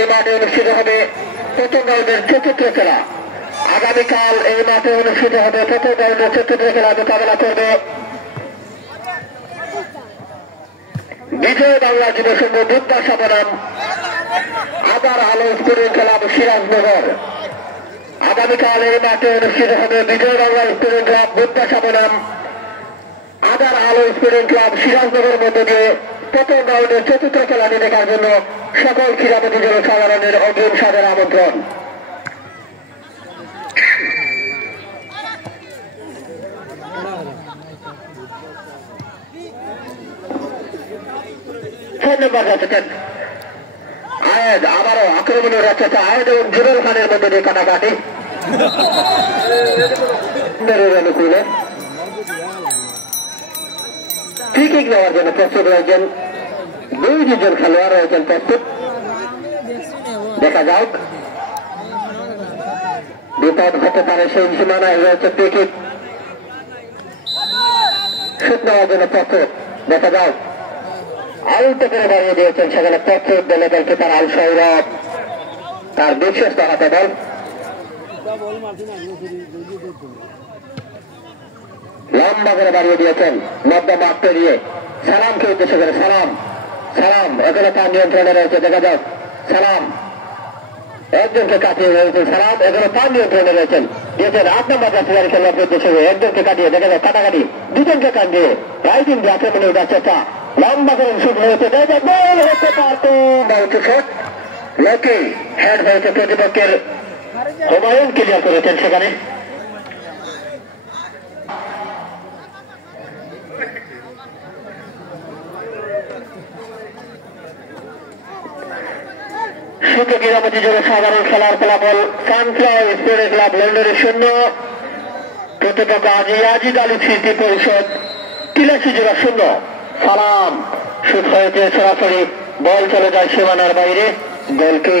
এই মাঠে অনুষ্ঠিত হবে প্রথম রাউন্ডের চতুর্থ খেলা। আগামীকাল এই মাঠে অনুষ্ঠিত হবে প্রথম রাউন্ডের চতুর্থ খেলা মোকাবেলা করবে বিজয় বাংলা যুব সংঘ বুদ্ধা বনাম আদার আলো স্কুলের ক্লাব সিরাজনগর। আগামীকাল এই মাঠে অনুষ্ঠিত হবে বিজয় বাংলা স্কুলের ক্লাব বুদ্ধা বনাম আদার আলো স্কুলের ক্লাব সিরাজনগরের মধ্যে দিয়ে প্রথম রাউন্ডের চতুর্থ খেলাটি দেখার জন্য সকল ক্রীড়াপতি জনসাধারণের অগ্রিম সাদর আমন্ত্রণ। ধন্যবাদ যাচ্ছেন আয়েদ, আবারও আক্রমণের যাচ্ছে আয়েদ এবং জুবেল খানের মধ্যে দিয়ে কাটাকাটি অনুকূলে ফ্রি কিক নেওয়ার জন্য প্রস্তুত রয়েছেন দুইজন খেলোয়াড় রয়েছেন প্রস্তুত। দেখা যাক বিপদ হতে পারে সেই সীমানায় রয়েছে ফ্রি কিক শুট নেওয়ার জন্য প্রস্তুত। দেখা যাক আউট করে দাঁড়িয়ে দিয়েছেন সেখানে প্রস্তুত দলে দলকে তার আল সৌরভ তার বিশেষ হাতে বল লম্বা করে দাঁড়িয়ে দিয়েছেন মধ্য মাঠ পেরিয়ে সালামকে উদ্দেশ্য করে সালাম এখানে তার নিয়ন্ত্রণে রয়েছে। দেখা যাক সালাম একজনকে কাটিয়ে রয়েছেন, সালাম এখানে তার নিয়ন্ত্রণে রয়েছেন দিয়েছেন 8 নম্বর জাতীয় খেলোয়াড় উদ্দেশ্য করে একজনকে কাটিয়ে দেখা যাক কাটাকাটি দুজনকে কাটিয়ে রাইট ইন আক্রমণে যাচ্ছে লম্বা করে শুট হয়েছে গোল হতে পারত শট লোকে হেড হয়েছে প্রতিপক্ষের হুমায়ুন ক্লিয়ার করেছেন সেখানে। সুতো ক্রীড়াপতি সাধারণ খেলার ফলাফল সানফ্লাওয়ার স্পোর্টস ক্লাব লন্ডনের 0 প্রতিপক্ষ আজিদ আলী স্মৃতি পরিষদ 83-0। সালাম শুট হয়েছে সরাসরি বল চলে যায় সীমানার বাইরে গোলকি।